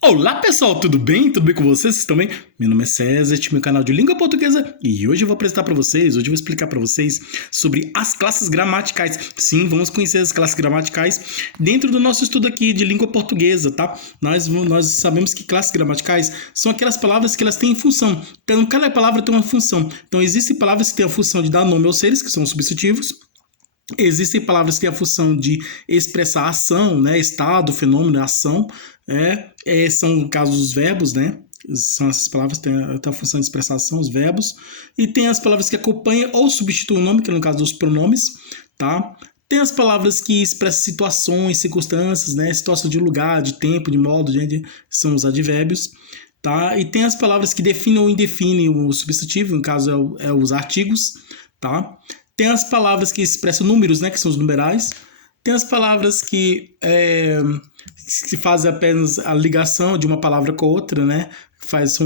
Olá pessoal, tudo bem? Tudo bem com vocês? Vocês estão bem? Meu nome é César, este é meu canal de língua portuguesa e hoje eu vou apresentar para vocês, hoje eu vou explicar para vocês sobre as classes gramaticais. Sim, vamos conhecer as classes gramaticais dentro do nosso estudo aqui de língua portuguesa, tá? Nós sabemos que classes gramaticais são aquelas palavras que elas têm função. Então, cada palavra tem uma função. Então, existem palavras que têm a função de dar nome aos seres, que são os substantivos. Existem palavras que têm a função de expressar ação, né? Estado, fenômeno, ação. São, no caso, os verbos, né? São essas palavras que têm a função de expressar ação, os verbos. E tem as palavras que acompanham ou substituem o nome, que é no caso dos pronomes, tá? Tem as palavras que expressam situações, circunstâncias, né? Situação de lugar, de tempo, de modo, são os advérbios. Tá? E tem as palavras que definem ou indefinem o substantivo, no caso é os artigos, tá? Tem as palavras que expressam números, né, que são os numerais. Tem as palavras que fazem apenas a ligação de uma palavra com outra, né? Faz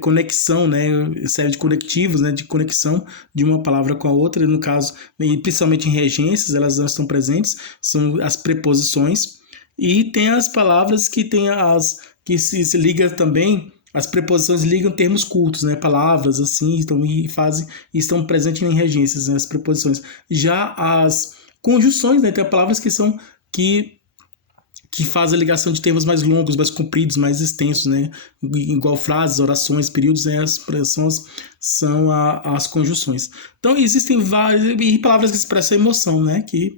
conexão, né? Serve de conectivos, né? De conexão de uma palavra com a outra. No caso, e principalmente em regências, elas não estão presentes, são as preposições. E tem as palavras que tem que se liga também. As preposições ligam termos cultos, né? Palavras assim, estão presentes em regências, né? As preposições. Já as conjunções, né? Tem palavras que fazem a ligação de termos mais longos, mais compridos, mais extensos, né? Igual frases, orações, períodos, né? As expressões são as conjunções. Então existem várias palavras que expressam emoção, né? Que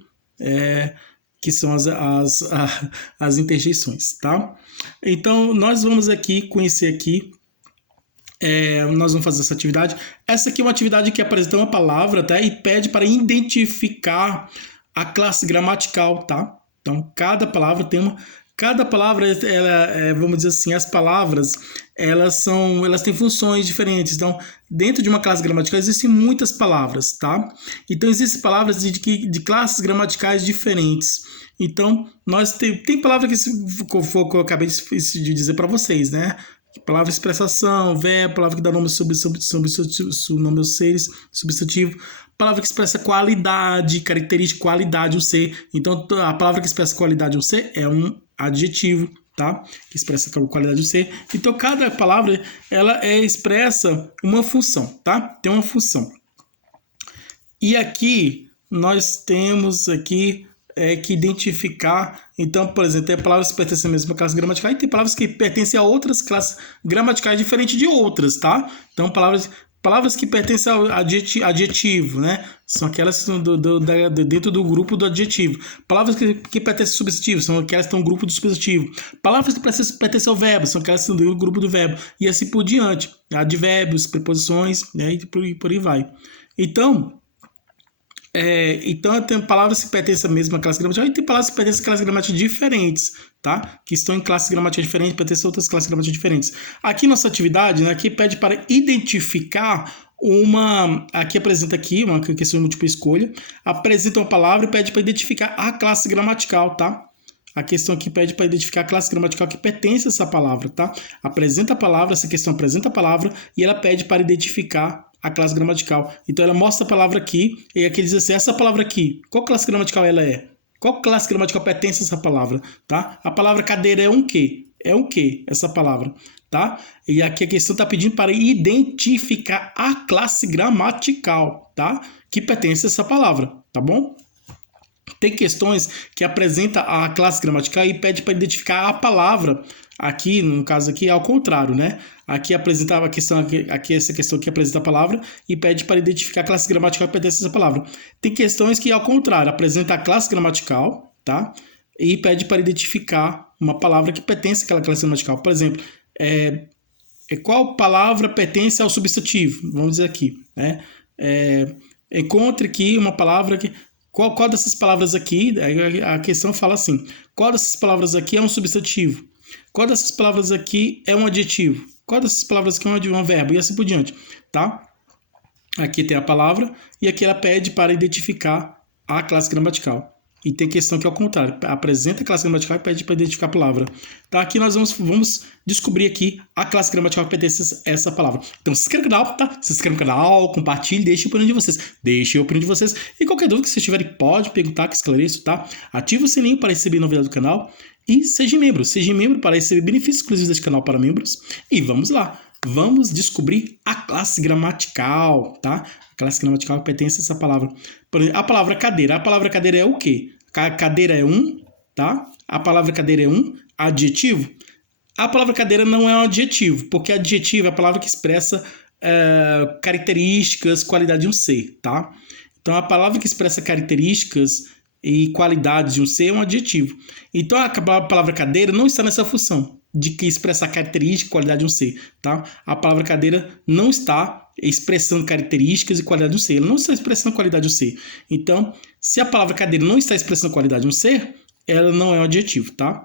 são as interjeições, tá? Então, nós vamos aqui conhecer aqui, nós vamos fazer essa atividade. Essa aqui é uma atividade que apresenta uma palavra, tá? E pede para identificar a classe gramatical, tá? Então, cada palavra, vamos dizer assim, as palavras, elas têm funções diferentes. Então, dentro de uma classe gramatical existem muitas palavras, tá? Então, existem palavras de classes gramaticais diferentes. Então, nós tem palavra que eu acabei de dizer para vocês, né? Palavra expressação, verbo, palavra que dá nome sobre nome aos seres, substantivo, palavra que expressa qualidade, característica, qualidade, o ser. Então, a palavra que expressa qualidade, o ser, é um adjetivo, tá? Que expressa qualidade, o ser. Então, cada palavra, ela expressa uma função, tá? Tem uma função. E aqui, nós temos aqui que identificar. Então, por exemplo, tem palavras que pertencem à mesma classe gramatical e tem palavras que pertencem a outras classes gramaticais diferentes de outras, tá? Então, palavras que pertencem ao adjetivo, né? São aquelas que estão dentro do grupo do adjetivo. Palavras que pertencem ao substantivo, são aquelas que estão no grupo do substantivo. Palavras que pertencem ao verbo, são aquelas que estão no grupo do verbo. E assim por diante. Advérbios, preposições, né? E por aí vai. Então, tem palavras que pertencem à mesma classe gramatical e tem palavras que pertencem a classes gramaticais diferentes, tá? Que estão em classes gramaticais diferentes, pertencem a outras classes gramaticais diferentes. Aqui nossa atividade, né, aqui pede para identificar aqui apresenta aqui uma questão de múltipla escolha, apresenta uma palavra e pede para identificar a classe gramatical, tá? A questão aqui pede para identificar a classe gramatical que pertence a essa palavra, tá? Apresenta a palavra, essa questão apresenta a palavra e ela pede para identificar a classe gramatical. Então ela mostra a palavra aqui e aqui diz assim, essa palavra aqui, qual classe gramatical ela é? Qual classe gramatical pertence a essa palavra, tá? A palavra cadeira é um quê? É um quê essa palavra, tá? E aqui a questão está pedindo para identificar a classe gramatical, tá? Que pertence a essa palavra, tá bom? Tem questões que apresenta a classe gramatical e pede para identificar a palavra. Aqui, no caso aqui, é ao contrário, né? Aqui apresentava a questão, aqui essa questão que apresenta a palavra e pede para identificar a classe gramatical que pertence a essa palavra. Tem questões que, ao contrário, apresenta a classe gramatical, tá? E pede para identificar uma palavra que pertence àquela classe gramatical. Por exemplo, qual palavra pertence ao substantivo? Vamos dizer aqui, né? Encontre aqui uma palavra que... Qual dessas palavras aqui, a questão fala assim, qual dessas palavras aqui é um substantivo? Qual dessas palavras aqui é um adjetivo? Qual dessas palavras aqui é um verbo? E assim por diante, tá? Aqui tem a palavra e aqui ela pede para identificar a classe gramatical. E tem questão que é ao contrário. Apresenta a classe gramatical e pede para identificar a palavra. Então aqui nós vamos descobrir aqui a classe gramatical que pertence a essa palavra. Então se inscreva no canal, tá? Se inscreva no canal, compartilhe, deixe a opinião de vocês. Deixe a opinião de vocês. E qualquer dúvida que vocês tiverem, pode perguntar que esclareço, tá? Ative o sininho para receber novidades do canal. E seja membro. Seja membro para receber benefícios exclusivos deste canal para membros. E vamos lá. Vamos descobrir a classe gramatical, tá? A classe gramatical que pertence a essa palavra. Por exemplo, a palavra cadeira. A palavra cadeira é o quê? Cadeira é tá? A palavra cadeira é adjetivo. A palavra cadeira não é um adjetivo, porque adjetivo é a palavra que expressa características, qualidade de um ser, tá? Então, a palavra que expressa características e qualidades de um ser é um adjetivo. Então, a palavra cadeira não está nessa função de que expressa a característica e qualidade de um ser, tá? A palavra cadeira não está expressando características e qualidade de um ser. Ela não está expressando qualidade de um ser. Então, se a palavra cadeira não está expressando qualidade de um ser, ela não é um adjetivo, tá?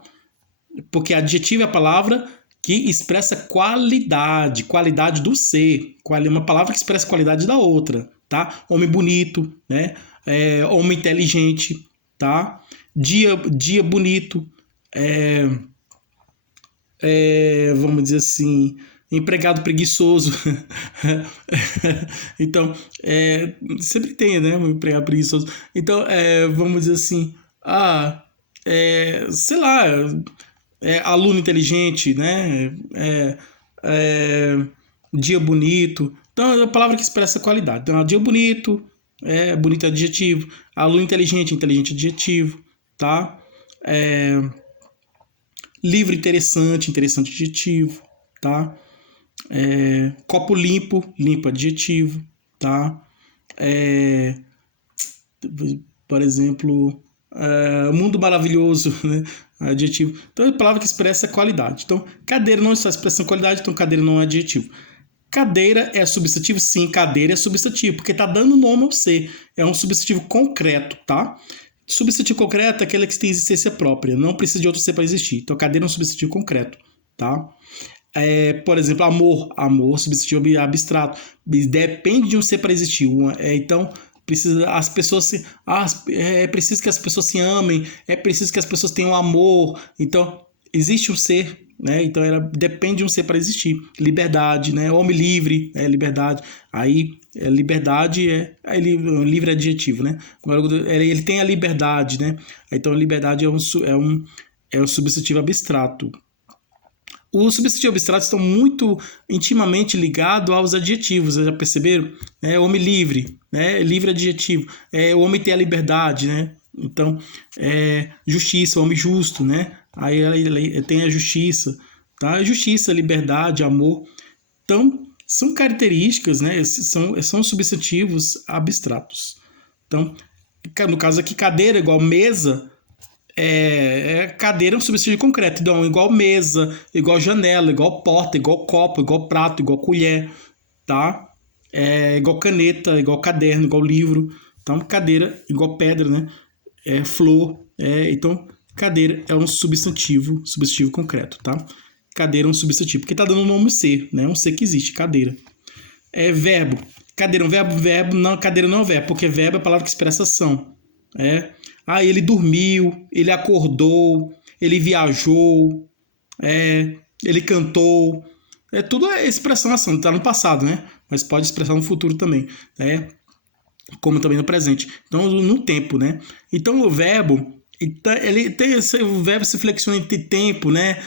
Porque adjetivo é a palavra que expressa qualidade do ser. Uma palavra que expressa qualidade da outra, tá? Homem bonito, né? Homem inteligente, tá? Dia bonito, vamos dizer assim, empregado preguiçoso. Então, sempre tem, né? Um empregado preguiçoso. Então, vamos dizer assim, sei lá, aluno inteligente, né? Dia bonito. Então, é a palavra que expressa qualidade. Então, dia bonito, bonito é adjetivo. Aluno inteligente, inteligente é adjetivo, tá? Livro interessante, interessante adjetivo, tá? Copo limpo, limpo adjetivo, tá? Por exemplo, mundo maravilhoso, né? Adjetivo. Então é a palavra que expressa qualidade. Então, cadeira não está expressando qualidade, então cadeira não é adjetivo. Cadeira é substantivo? Sim, cadeira é substantivo, porque está dando nome ao ser. É um substantivo concreto, tá? Substantivo concreto é aquele que tem existência própria, não precisa de outro ser para existir. Então, cadeira é um substantivo concreto, tá? Por exemplo, amor, substantivo abstrato, depende de um ser para existir. Então, as pessoas é preciso que as pessoas se amem, é preciso que as pessoas tenham amor. Então, existe um ser, né? Então, ela depende de um ser para existir. Liberdade, né? Homem livre, liberdade. Aí, liberdade livre é adjetivo, né? Ele tem a liberdade, né? Então, a liberdade é um substantivo abstrato. Os substantivos abstratos estão muito intimamente ligados aos adjetivos, já perceberam? Homem livre, né? Livre adjetivo. O homem tem a liberdade, né? Então, justiça, homem justo, né? Aí ele tem a justiça, tá? Justiça, liberdade, amor. Então, são características, né? São substantivos abstratos. Então, no caso aqui, cadeira igual mesa, cadeira é um substantivo concreto. Então, igual mesa, igual janela, igual porta, igual copo, igual prato, igual colher, tá? Igual caneta, igual caderno, igual livro. Então, cadeira igual pedra, né? Flor. Então, cadeira é um substantivo concreto, tá? Cadeira é um substantivo, porque tá dando o nome ao ser, né? Um ser que existe, cadeira. Verbo. Cadeira é um verbo? Não, cadeira não é um verbo, porque verbo é a palavra que expressa ação. Ele dormiu, ele acordou, ele viajou, ele cantou. Tudo é expressão ação, tá no passado, né? Mas pode expressar no futuro também, como também no presente. Então, no tempo, né? Então, o verbo, o verbo se flexiona entre tempo, né?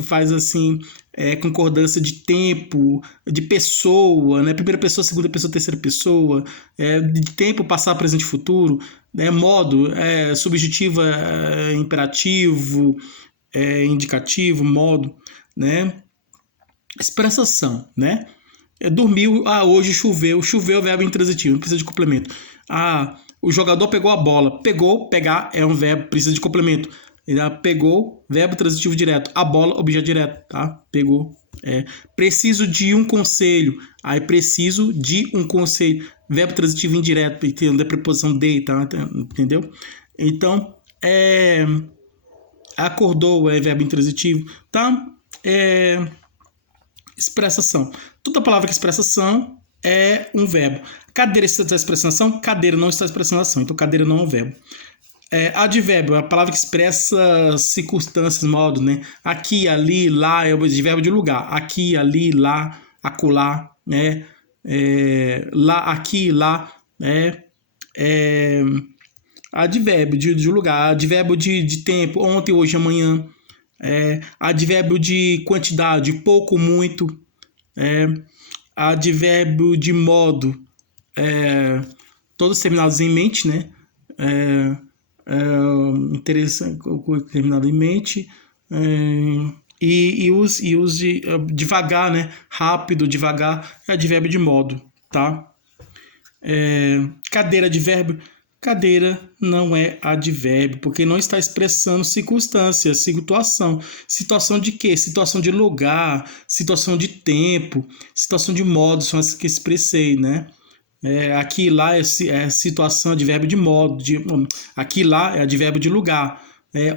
Faz assim, concordância de tempo, de pessoa, né? Primeira pessoa, segunda pessoa, terceira pessoa, de tempo, passado, presente e futuro, modo, subjetivo, imperativo, indicativo, modo, né? Expressação, né? Dormiu, hoje choveu, é o verbo intransitivo, não precisa de complemento. O jogador pegou a bola, pegar é um verbo, precisa de complemento. Pegou, verbo transitivo direto, a bola, objeto direto, tá? Pegou. Preciso de um conselho, aí preciso de um conselho, verbo transitivo indireto, da preposição de, tá? Entendeu? Então, acordou é verbo intransitivo, tá? Expressação. Toda palavra que expressa ação é um verbo. Cadeira está expressando ação? Cadeira não está expressando ação. Então, cadeira não é um verbo. Advérbio é a palavra que expressa circunstâncias, modo, né? Aqui, ali, lá é o advérbio de lugar. Aqui, ali, lá, acolá, né? Lá, aqui, lá, né? Advérbio de lugar, advérbio de tempo, ontem, hoje, amanhã. Advérbio de quantidade, pouco, muito. Advérbio de modo, todos terminados em mente, né? Interessante, terminado em mente. E os de devagar, né? Rápido, devagar, é advérbio de modo, tá? Cadeira, advérbio. Cadeira não é advérbio, porque não está expressando circunstância, situação. Situação de quê? Situação de lugar, situação de tempo, situação de modo, são essas que expressei, né? Aqui e lá é situação, advérbio de modo. Aqui e lá é advérbio de lugar.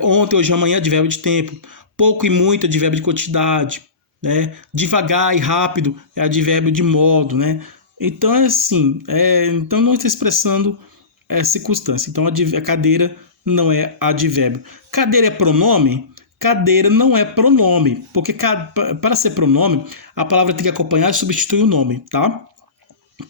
Ontem, hoje, amanhã, advérbio de tempo. Pouco e muito, advérbio de quantidade. Né? Devagar e rápido é advérbio de modo, né? Então é assim, então não está expressando circunstância. Então a cadeira não é advérbio. Cadeira é pronome? Cadeira não é pronome, porque para ser pronome, a palavra tem que acompanhar e substituir o nome, tá?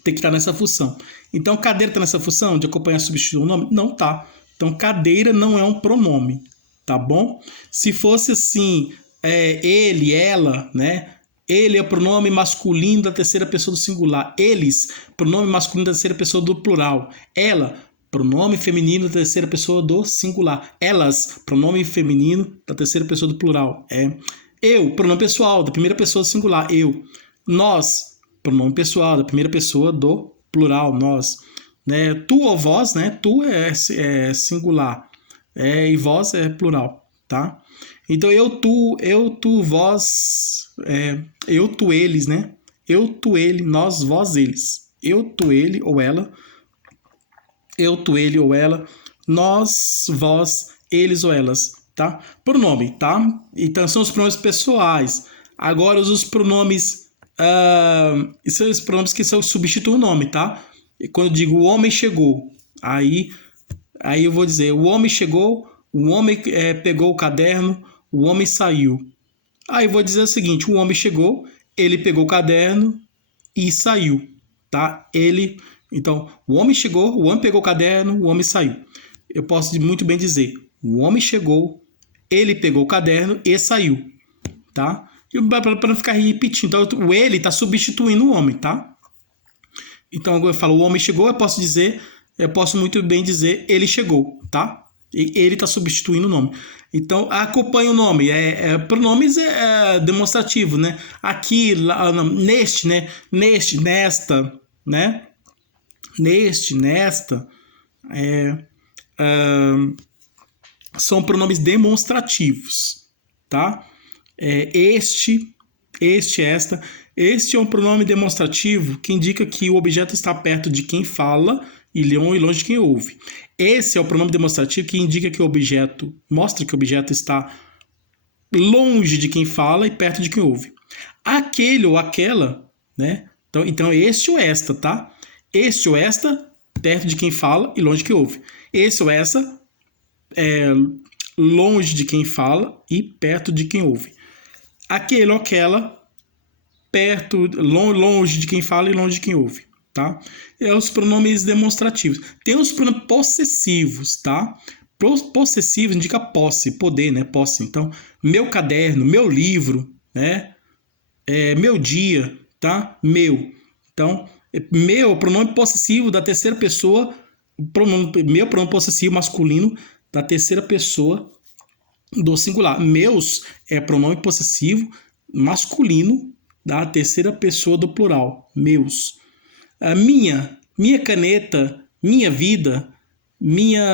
Tem que estar nessa função. Então cadeira está nessa função de acompanhar e substituir o nome? Não tá. Então cadeira não é um pronome, tá bom? Se fosse assim, ele, ela, né? Ele é o pronome masculino da terceira pessoa do singular. Eles, pronome masculino da terceira pessoa do plural. Ela, pronome feminino da terceira pessoa do singular. Elas, pronome feminino da terceira pessoa do plural. Eu, pronome pessoal da primeira pessoa do singular. Eu. Nós, pronome pessoal da primeira pessoa do plural. Nós. Né? Tu ou vós, né? Tu é singular. E vós é plural, tá? Então eu, tu, vós, eu, tu, eles, né? Eu, tu, ele, nós, vós, eles. Eu, tu, ele ou ela. Eu, tu, ele ou ela. Nós, vós, eles ou elas, tá? Pronome, tá? Então são os pronomes pessoais. Agora os pronomes, são os pronomes que substituem o nome, tá? E quando eu digo o homem chegou, aí eu vou dizer o homem chegou, o homem pegou o caderno, o homem saiu. Aí eu vou dizer o seguinte, o homem chegou, ele pegou o caderno e saiu, tá? Então, o homem chegou, o homem pegou o caderno, o homem saiu. Eu posso muito bem dizer, o homem chegou, ele pegou o caderno e saiu, tá? Para não ficar repetindo, então, o ele está substituindo o homem, tá? Então, eu falo, o homem chegou, eu posso muito bem dizer, ele chegou, tá? E ele está substituindo o nome. Então, acompanha o nome. Pronomes demonstrativo, né? Aqui, lá, neste, né? Neste, nesta, né? Neste, nesta. São pronomes demonstrativos, tá? Este, esta. Este é um pronome demonstrativo que indica que o objeto está perto de quem fala e longe de quem ouve. Esse é o pronome demonstrativo que indica que o objeto, mostra que o objeto está longe de quem fala e perto de quem ouve. Aquele ou aquela, né? Então este ou esta, tá? Este ou esta, perto de quem fala e longe de quem ouve. Esse ou essa, longe de quem fala e perto de quem ouve. Aquele ou aquela, perto, longe de quem fala e longe de quem ouve, tá? Os pronomes demonstrativos. Tem os pronomes possessivos, tá? Possessivo indica posse, poder, né? Posse. Então, meu caderno, meu livro, né? Meu dia, tá? Meu. Então, meu, pronome possessivo da terceira pessoa, meu pronome possessivo masculino da terceira pessoa do singular. Meus é pronome possessivo masculino da terceira pessoa do plural. Meus. Minha caneta, minha vida, minha